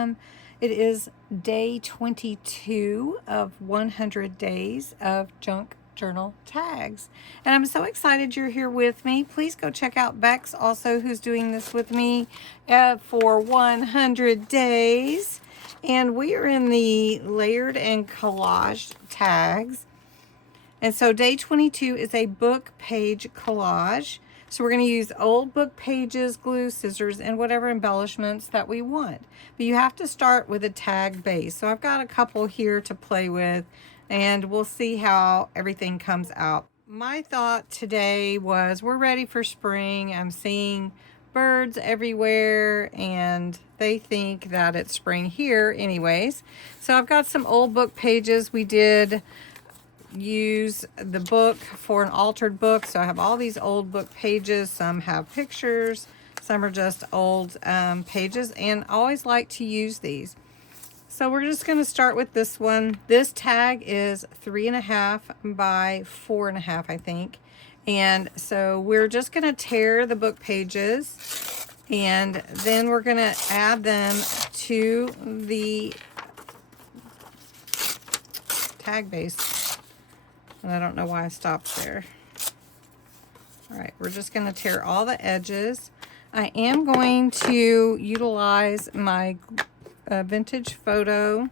It is day 22 of 100 days of junk journal tags. And I'm so excited you're here with me. Please go check out Bexx also, who's doing this with me for 100 days. And we are in the layered and collage tags. And so day 22 is a book page collage. So we're going to use old book pages, glue, scissors, and whatever embellishments that we want. But you have to start with a tag base. So I've got a couple here to play with, and we'll see how everything comes out. My thought today was we're ready for spring. I'm seeing birds everywhere, and they think that it's spring here anyways. So I've got some old book pages. We did use the book for an altered book, so I have all these old book pages. Some have pictures, some are just old pages, and I always like to use these. So we're just going to start with this one. This tag is 3.5 by 4.5, I think. And so we're just going to tear the book pages, and then we're going to add them to the tag base. And I don't know why I stopped there. All right, we're just going to tear all the edges. I am going to utilize my vintage photo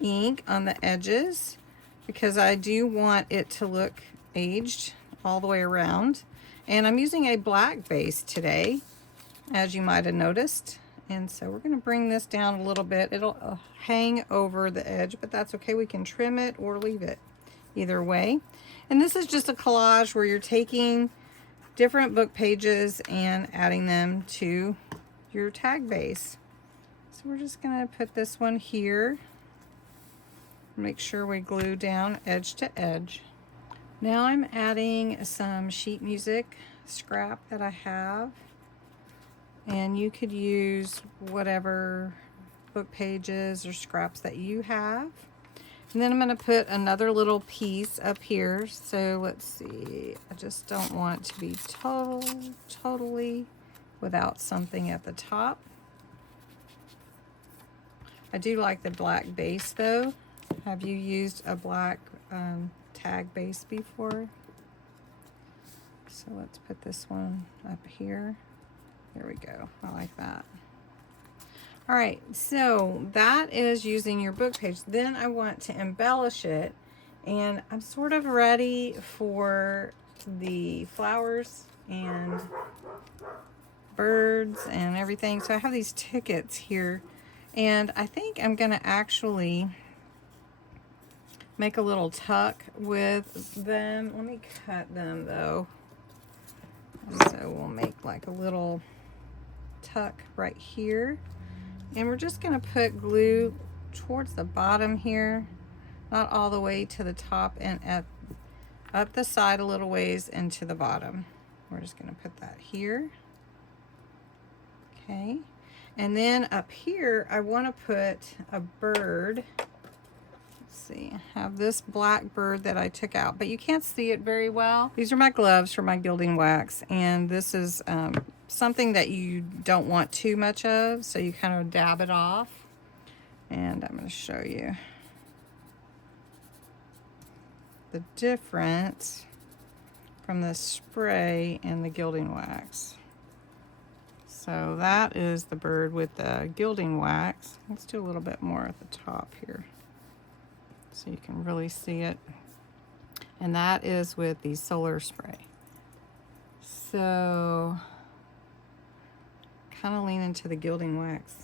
ink on the edges because I do want it to look aged all the way around. And I'm using a black base today, as you might have noticed. And so we're going to bring this down a little bit. It'll hang over the edge, but that's okay. We can trim it or leave it. Either way. And this is just a collage where you're taking different book pages and adding them to your tag base. So we're just going to put this one here. Make sure we glue down edge to edge. Now I'm adding some sheet music scrap that I have. And you could use whatever book pages or scraps that you have. And then I'm going to put another little piece up here. So let's see. I just don't want it to be totally without something at the top. I do like the black base though. Have you used a black tag base before? So let's put this one up here. There we go. I like that. All right, so that is using your book page. Then I want to embellish it, and I'm sort of ready for the flowers and birds and everything. So I have these tickets here, and I think I'm gonna actually make a little tuck with them. Let me cut them though. So we'll make like a little tuck right here. And we're just going to put glue towards the bottom here, not all the way to the top, and up the side a little ways and to the bottom. We're just going to put that here. Okay. And then up here, I want to put a bird. Let's see, I have this black bird that I took out, but you can't see it very well. These are my gloves for my gilding wax, and this is something that you don't want too much of, so you kind of dab it off. And I'm going to show you the difference from the spray and the gilding wax. So that is the bird with the gilding wax. Let's do a little bit more at the top here so you can really see it. And that is with the solar spray. So kind of lean into the gilding wax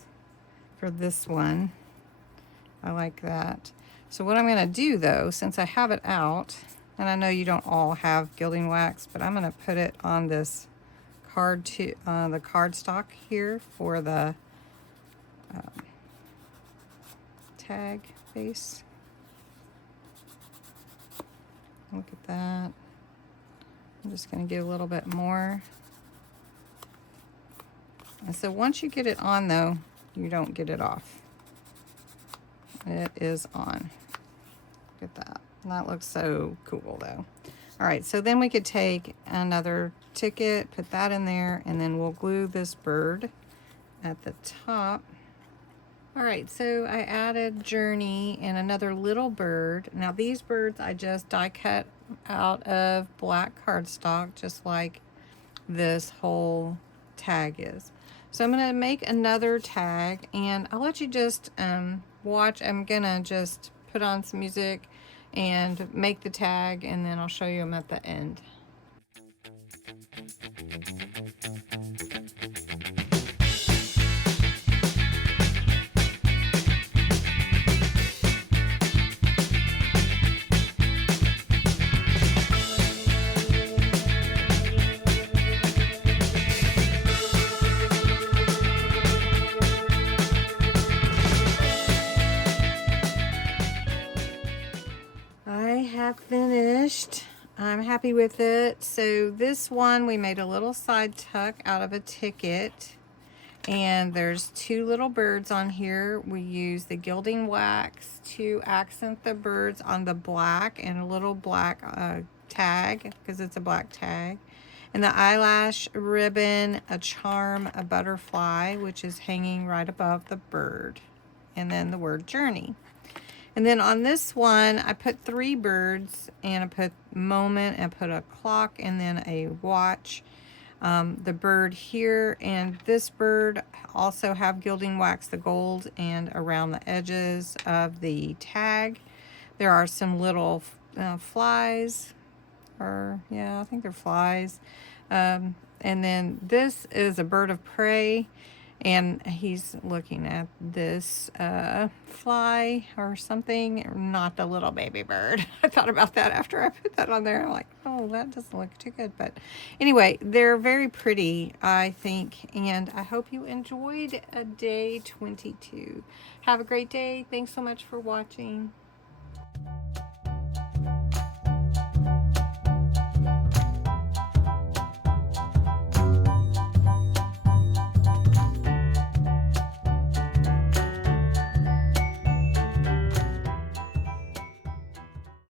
for this one. I like that. So what I'm going to do though, since I have it out, and I know you don't all have gilding wax, but I'm going to put it on this card to the cardstock here for the tag base. Look at that. I'm just going to get a little bit more. And so once you get it on though, you don't get it off. It is on. Look at that. That looks so cool though. All right, so then we could take another ticket, put that in there, and then we'll glue this bird at the top. All right, so I added Journey and another little bird. Now these birds I just die cut out of black cardstock, just like this whole tag is. So I'm gonna make another tag, and I'll let you just watch. I'm gonna just put on some music and make the tag, and then I'll show you them at the end. I have finished. I'm happy with it. So this one, we made a little side tuck out of a ticket, and there's two little birds on here. We use the gilding wax to accent the birds on the black, and a little black tag, because it's a black tag, and the eyelash ribbon, a charm, a butterfly, which is hanging right above the bird, and then the word Journey. And then on this one, I put 3 birds, and I put moment, and I put a clock, and then a watch. The bird here and this bird also have gilding wax, the gold, and around the edges of the tag. There are some little flies, or yeah, I think they're flies. And then this is a bird of prey, and he's looking at this fly or something, not the little baby bird. I thought about that after I put that on there. I'm like, oh, that doesn't look too good. But anyway, they're very pretty, I think, and I hope you enjoyed day 22. Have a great day. Thanks so much for watching.